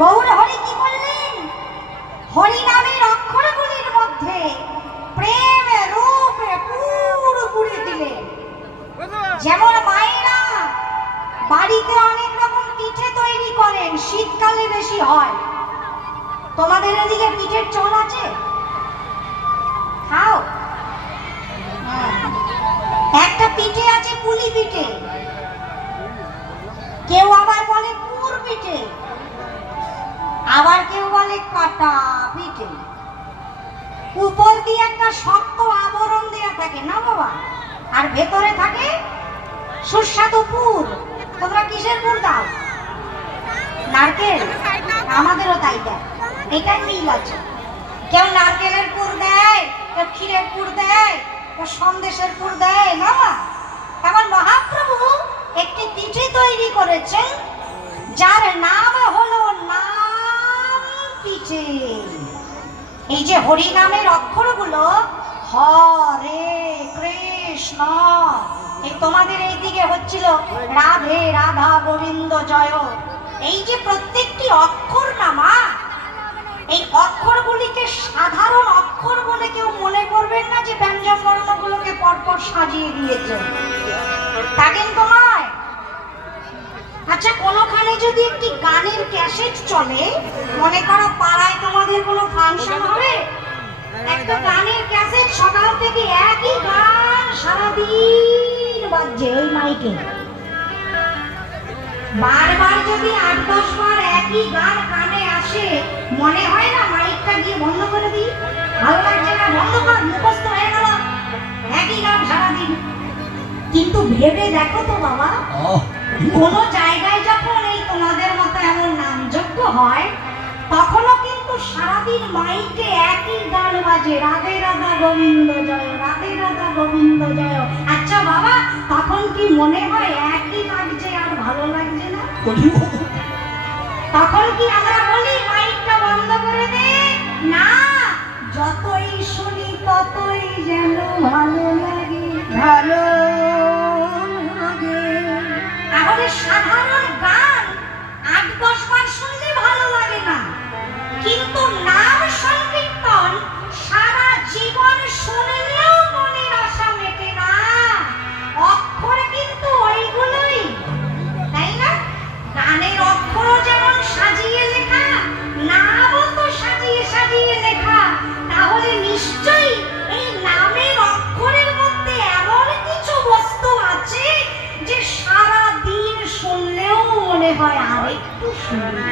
গৌর হরি কি বললেন? হরি নামের অক্ষরগুলির মধ্যে প্রেম রূপ পুরোপুরি দিলেন। যেমন মায়েরা বাড়িতে অনেক রকম পিঠে তৈরি করেন, শীতকালে বেশি হয়। তোমাদের এদিকে পিঠের চল আছে? খাও। একটা পিঠে আছে পুলি পিঠে, কেউ আবার বলে পুর পিঠে, আবার কেউ বলে কাটা পিঠে। উপর দিয়ে একটা শক্ত আবরণ দেয়া থাকে না বাবা, আর ভেতরে থাকে সুস্বাদু পুর। তোমরা কিসের পুর দাও? নারকেল? আমাদেরও তাই দেয়, এটাই মিল আছে। কেউ নারকেলের পুর দেয়, কেউ ক্ষীরের পুর দেয়, কেউ সন্দেশের পুর দেয় না। এমন মহাপ্রভু একটি পিঠে তৈরি করেছেন যার নাম হলো নাম পিঠে। এই যে হরি নামের অক্ষরগুলো হরে কৃষ্ণ, এই তোমাদের এইদিকে হচ্ছিল রাধে রাধা গোবিন্দ জয়, এই যে প্রত্যেকটি অক্ষর নামা, এই অক্ষরগুলিকে সাধারণ অক্ষর বলে কেউ মনে করবেন না যে ব্যঞ্জন বর্ণগুলোকে পরপর সাজিয়ে দিয়েছে, তা কিন্তু নয়। আচ্ছা, কোনোখানে যদি একটি গানের ক্যাসেট চলে, মনে করো পাড়ায় তোমাদের কোনো ফাংশন হবে, একটা গানের ক্যাসেট সকাল থেকে একই গান সারাদিন বাজছে ওই মাইকে, বারবার যদি ৮-১০ বার একই গান কানে আসে, মনে হয় না মাইকটা দিয়ে বন্ধ করে দিই, ভালো লাগছে না, বন্ধ কর, মুখস্থ হয়ে গেল একই গান সারাদিন। কিন্তু ভেবে দেখো তো বাবা, কোন জায়গায় যখন এই তোমাদের মতো এমন নামযজ্ঞ হয়, তখনও কিন্তু সারাদিন মাইকে একই গান বাজে, রাধে রাধা গোবিন্দ জয়, রাধে রাধা গোবিন্দ জয়। আচ্ছা বাবা, তখন কি মনে হয় একই লাগছে আর ভালো লাগছে না? তখন কি আমরা বলি মাইকটা বন্ধ করে দে? না, যতই শুনি ততই যেন ভালো লাগে, ভালো লাগে। তাহলে সাধারণ গান ৮-১০ বার শুনলে ভালো লাগে না, কিন্তু নাম সংকীর্তন সারা জীবন শুনলেও মনের আশা মেটে না। অক্ষর কিন্তু ওইগুলোই, তাই না? গানের অক্ষরও যেমন সাজিয়ে লেখা, নামও তো সাজিয়ে সাজিয়ে লেখা। তাহলে নিশ্চয়ই এই নামের অক্ষরের মধ্যে এমন কিছু বস্তু আছে যে সারা দিন শুনলেও মনে হয় আরেকটু শুনি।